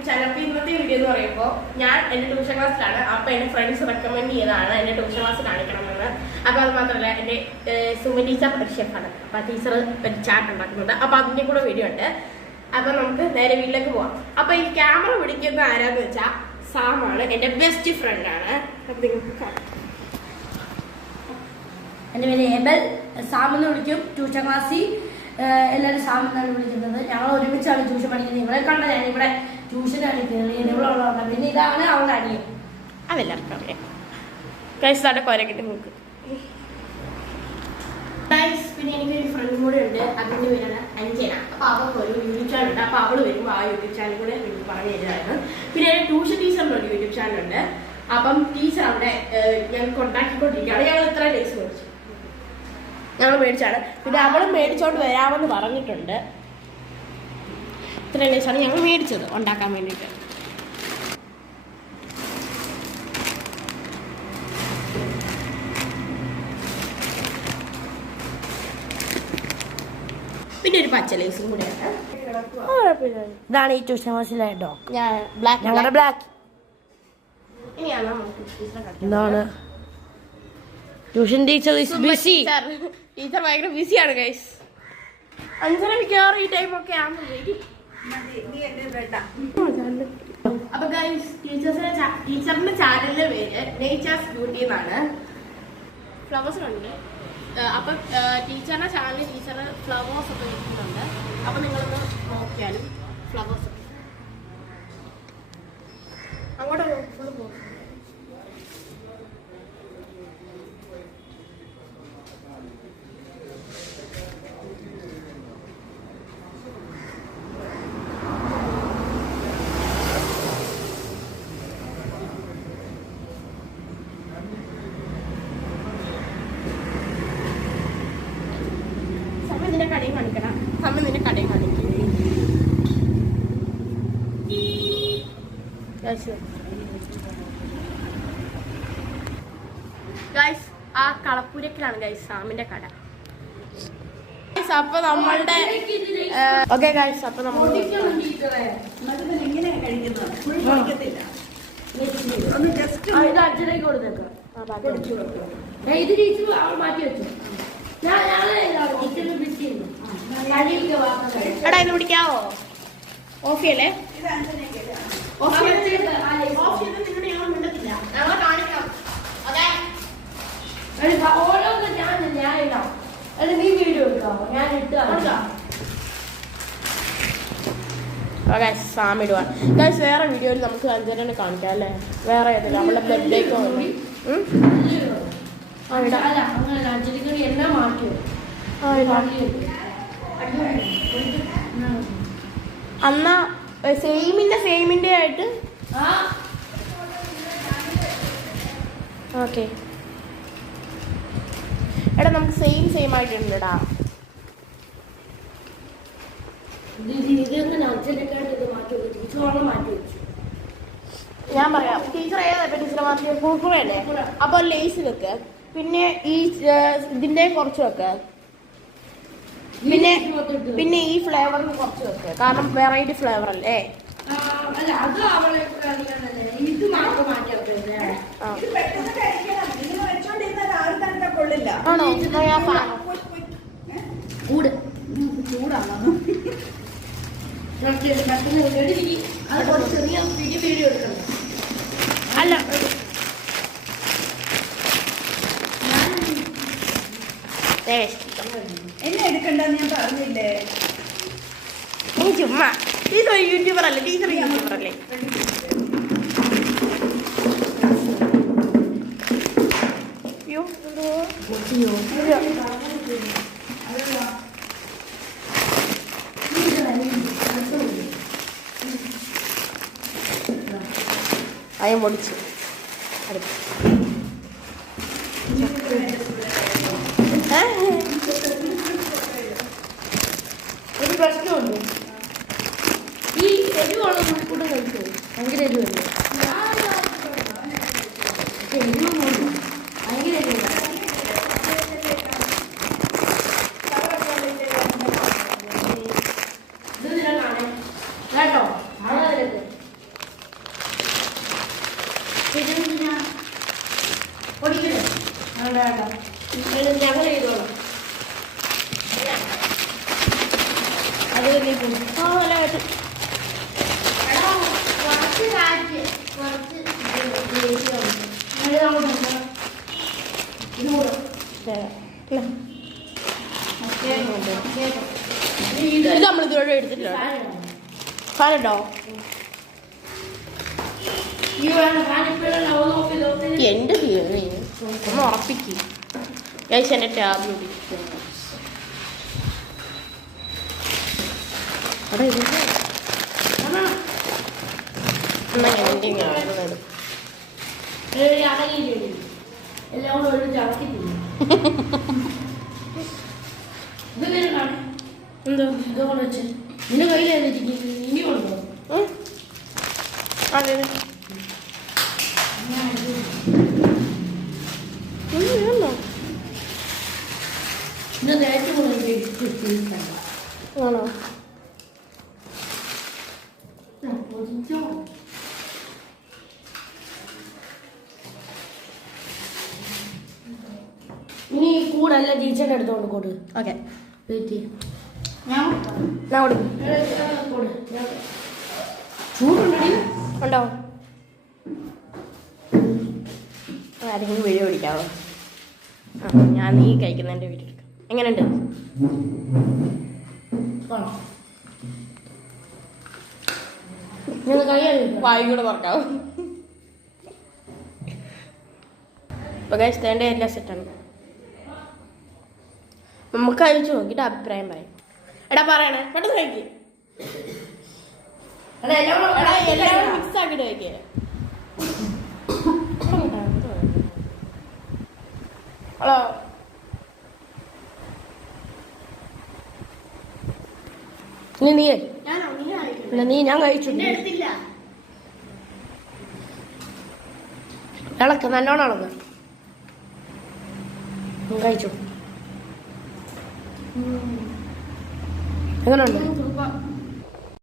YouTube channel. അപ്പോൾ ഇന്നത്തെ video എന്ന് പറയുമ്പോൾ ഞാൻ എൻ്റെ ട്യൂഷൻ ക്ലാസ്സിലാണ്. അപ്പോൾ എൻ്റെ ഫ്രണ്ട്സ് റെക്കമെൻഡ് ചെയ്തതാണ് എൻ്റെ ട്യൂഷൻ ക്ലാസ് കാണിക്കണമെന്ന്. അപ്പോൾ അത് മാത്രമല്ല എൻ്റെ സുമ ടീച്ചർ ഒരു ഷെഫാണ്. അപ്പോൾ ആ ടീച്ചർ ഒരു ചാറ്റ് ഉണ്ടാക്കുന്നുണ്ട്. അപ്പോൾ അതിൻ്റെ കൂടെ വീഡിയോ ഉണ്ട്. അപ്പോൾ നമുക്ക് നേരെ വീട്ടിലേക്ക് പോവാം. അപ്പോൾ ഈ ക്യാമറ പിടിക്കുന്ന ആരാന്ന് വെച്ചാൽ സാമാണ്, എൻ്റെ ബെസ്റ്റ് ഫ്രണ്ടാണ്. അപ്പോൾ നിങ്ങൾക്ക് കാണാം. എൻ്റെ പേര് എബൽ. സാമെന്ന് വിളിക്കും. ട്യൂഷൻ ക്ലാസ്സിൽ എല്ലാവരും സാമെന്നാണ് വിളിക്കുന്നത്. ഞങ്ങൾ ഒരുമിച്ചാണ് ട്യൂഷൻ പഠിക്കുന്നത്. ഇവളെ കണ്ട ഞാൻ ഇവിടെ ട്യൂഷനാണ് കയറിയത്. ഇവളുള്ളതാണ്. പിന്നെ ഇതാണ് അവളുടെ അനിയൻ. അതെല്ലാവർക്കും അറിയാം. ഗൈസ് താടെ കൊരക്കിട്ട് നോക്ക്. ഗൈസ് പിന്നെ എനിക്കൊരു ഫ്രണ്ട് കൂടെ ഉണ്ട്. അതിൻ്റെ പേരാണ് അഞ്ജന. അപ്പോൾ അവർക്ക് ഒരു യൂട്യൂബ് ചാനൽ ഉണ്ട്. അപ്പോൾ അവൾ വരുമ്പോൾ ആ യൂട്യൂബ് ചാനൽ കൂടെ എനിക്ക് പറഞ്ഞു തരുമായിരുന്നു. പിന്നെ എൻ്റെ ട്യൂഷൻ ടീച്ചറിൻ്റെ ഒരു യൂട്യൂബ് ചാനലുണ്ട്. അപ്പം ടീച്ചർ അവിടെ ഞങ്ങൾക്ക് ഉണ്ടാക്കിക്കൊണ്ടിരിക്കുകയാണ്. ഞങ്ങൾ ഇത്ര ഡേയ്സ് മേടിച്ചു, ഞങ്ങൾ മേടിച്ചാണ്. പിന്നെ അവൾ മേടിച്ചോണ്ട് വരാമെന്ന് പറഞ്ഞിട്ടുണ്ട്. ഇത്രയും ഡേയ്സാണ് ഞങ്ങൾ മേടിച്ചത് ഉണ്ടാക്കാൻ വേണ്ടിയിട്ട്. പിന്നെ ഒരു പച്ച ലേസും കൂടെയാണ്. ഇതാണ് ഈ ട്യൂഷൻ ക്ലാസ്സിലെ ഡോഗ്. ഞാൻ ബ്ലാക്ക്, ഞങ്ങളുടെ ബ്ലാക്ക്. ഇനിയാണ് എന്താണ് tuition teacher is BC. Teacher ഭയങ്കര ബിസിയാണ് ഗൈസ്. അഞ്ചര മിക്കവാറും ഈ ടൈമൊക്കെ ആകുമ്പോൾ. അപ്പൊ ഗൈസ് ടീച്ചറിന്റെ ചാനലിന്റെ പേര് നേച്ചേഴ്സ് ബ്യൂട്ടി എന്നാണ്. ഫ്ലവേഴ്സ് ഉണ്ട്. അപ്പം ടീച്ചറിന്റെ ചാനലിൽ ടീച്ചർ ഫ്ലവേഴ്സ് ഒക്കെ വെക്കുന്നുണ്ട്. അപ്പൊ നിങ്ങളൊന്ന് നോക്കിയാലും ഫ്ലവേഴ്സ് ഒക്കെ അങ്ങോട്ട് ഫുള്ള് പോകും. കടയും കാണിക്കണം. അമ്മ നിന്റെ കടയും കാണിക്കും. ഗൈസ് ആ കളപ്പുരക്കിലാണ് ഗൈസ് സാമിന്റെ കട. അപ്പൊ നമ്മളുടെ ഓക്കെ ഗൈസ്, അപ്പൊ നമ്മൾ ഇത് അച്ഛനേക്ക് കൊടുത്തേക്കാം. ഇത് ടീച്ചർ മാറ്റി വെച്ചു. എടാ ഇത് പിടിക്കാവോ? ഓഫ് ചെയ്യല്ലേ? ഓരോന്നും ഞാൻ ഇടാം. അത് നീ വീഡിയോ എടുക്കാമോ? ഞാൻ ഇട്ടാം. സാമിടുവാ ഗൈസ്. വേറെ വീഡിയോയിൽ നമുക്ക് അഞ്ചരനെ കാണിക്കാം അല്ലേ? വേറെ ഏതല്ല നമ്മളെ ബ്ലഡിലേക്ക് എല്ലാം മാറ്റി അന്നാ സെയിമിന്റെ ആയിട്ട്. ഓക്കെ എടാ നമുക്ക് സെയിം ആയിട്ടുണ്ടടാ. ഞാൻ പറയാം. ടീച്ചർ ഏതാ ടീച്ചറെ മാറ്റി? കുർക്കുറയല്ലേ? അപ്പൊ ലേസ് വെക്ക്. പിന്നെ ഈ ഇതിന്റെ കുറച്ച് വെക്ക്. പിന്നെ ഈ ഫ്ലേവറിന് കുറച്ച് വെക്ക്. കാരണം വെറൈറ്റി ഫ്ലേവർ അല്ലേ? ആണോ? അല്ല എന്നെ എടുക്കണ്ടെന്ന് ഞാൻ പറഞ്ഞില്ലേ? നീ ചുമ്മാ. ടീച്ചർ യൂട്യൂബർ അല്ലേ? ടീച്ചർ യൂട്യൂബർ അല്ലേ? അയ പൊടിച്ചു. ഒരു പ്രശ്നമുണ്ട്. ഈ എരിവുള്ള മുൾക്കൂട്ടം കഴിച്ചു. ഭയങ്കര എരിവല്ലേ? ഭയങ്കര എരിവല്ല. ഇത് കേട്ടോ. അത് വലിയ പൊടി. ആ നല്ല കാറ്റ്. ഇത് അങ്ങോട്ട് വെക്കാം. ഇത് കൂടെ. അല്ലേ? ഇത് ഇത് നമ്മൾ ഇതുവരെ എടുത്തിട്ടില്ല. ഫാനുണ്ടോ? ഈ വേണം ഫാൻ ഇപ്പോഴും നോക്കി എന്റെ തീർന്നു ഒന്ന് ഉറപ്പിക്കും. എന്റെ ടാബ് അവിടെ എന്നാ ഞാൻ എൻ്റെ കാണുന്നത്. എല്ലാം കൂടെ ഒരു ചടക്കി എന്തോ ഇതുകൊണ്ട് വെച്ച് നിന്റെ കയ്യിലായിരുന്നു ഇനി കൊണ്ടോ അതെ ഇന്ന് നേരത്തെ കൊണ്ട് ആണോ? ഇനി കൂടല്ല ടീച്ചറിന്റെ അടുത്തോണ്ട് കൊടു. ഓക്കെ വെയിറ്റ് ഞാൻ കൊടുക്കും. ചൂടുണ്ടടി ഉണ്ടോ? ആരെങ്കിലും വീഡിയോ പിടിക്കാവോ? ആ ഞാൻ നീ കഴിക്കുന്നതിൻ്റെ വീഡിയോ എടുക്കാം. എങ്ങനെയുണ്ട്? ഞാൻ കഴിയാതെ വായു കൂടെ തുറക്കാവും. ഇപ്പൊ കഴിച്ചതിൻ്റെ എല്ലാം സെറ്റാണ്. നമുക്ക് കഴിച്ചു നോക്കിയിട്ട് അഭിപ്രായം പറയാം. എടാ പറയണേ പെട്ടെന്ന് കഴിക്ക്. എടാ എല്ലാം മിക്സ് ആക്കിയിട്ട് കഴിക്കേ. ഹലോ ഇനി നീ നീ ഞാൻ കഴിച്ചു. ഇളക്ക് നല്ലോണം ഇളക്ക്. കഴിച്ചു. എങ്ങനെയുണ്ട്?